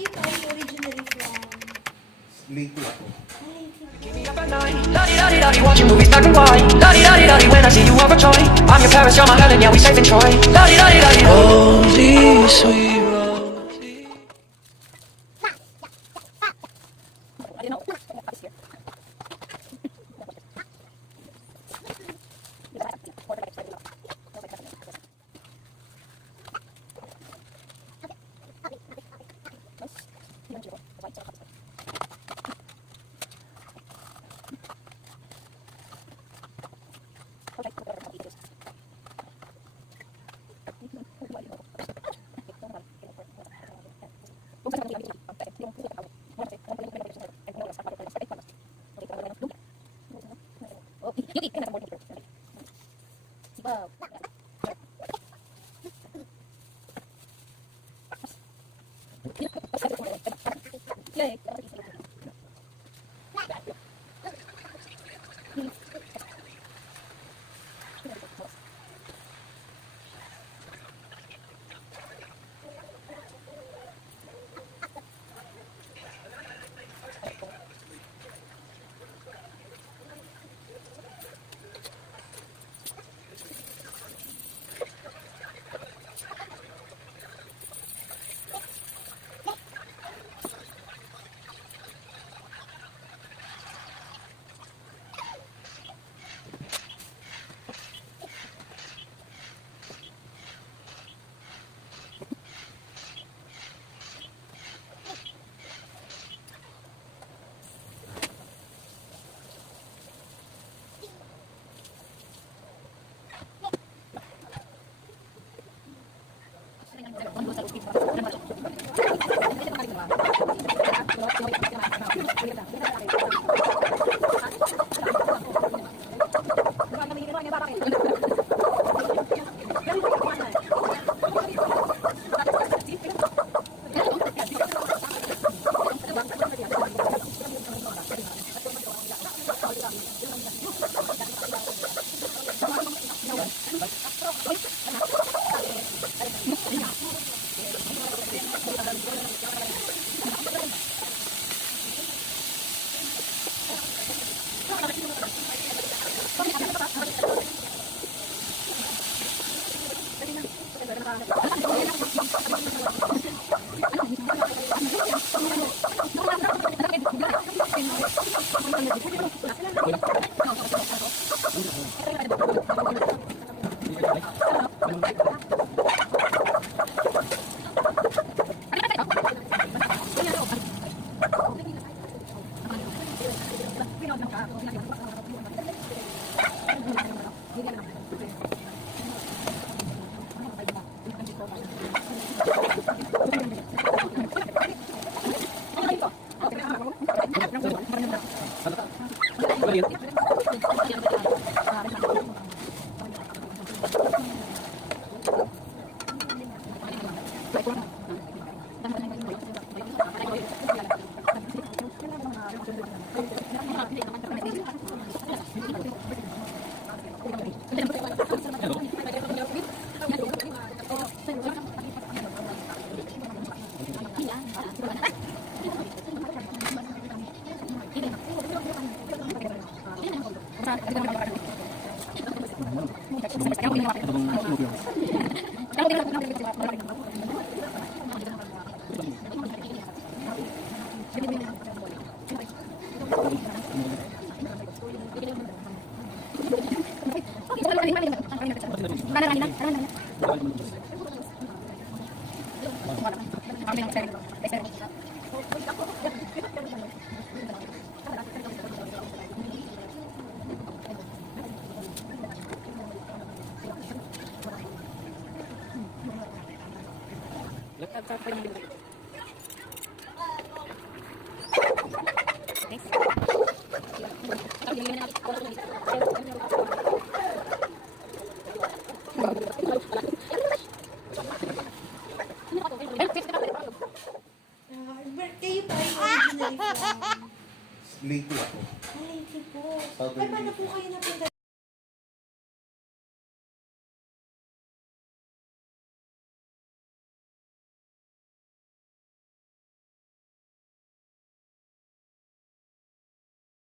kayo pa ay originally from? Late ako. Keep me up at night, la-di-da-di-da-di, watching movies black and white. La-di-da-di-da-di, when I see you overjoyed. I'm your Paris, you're my Helen, yeah, we safe in Troy. La-di-da-di-da-di. Oh, these sweet roses. Kayo pa ay originally from? Late ako. Ay, po. Ay, paano po kayo napunta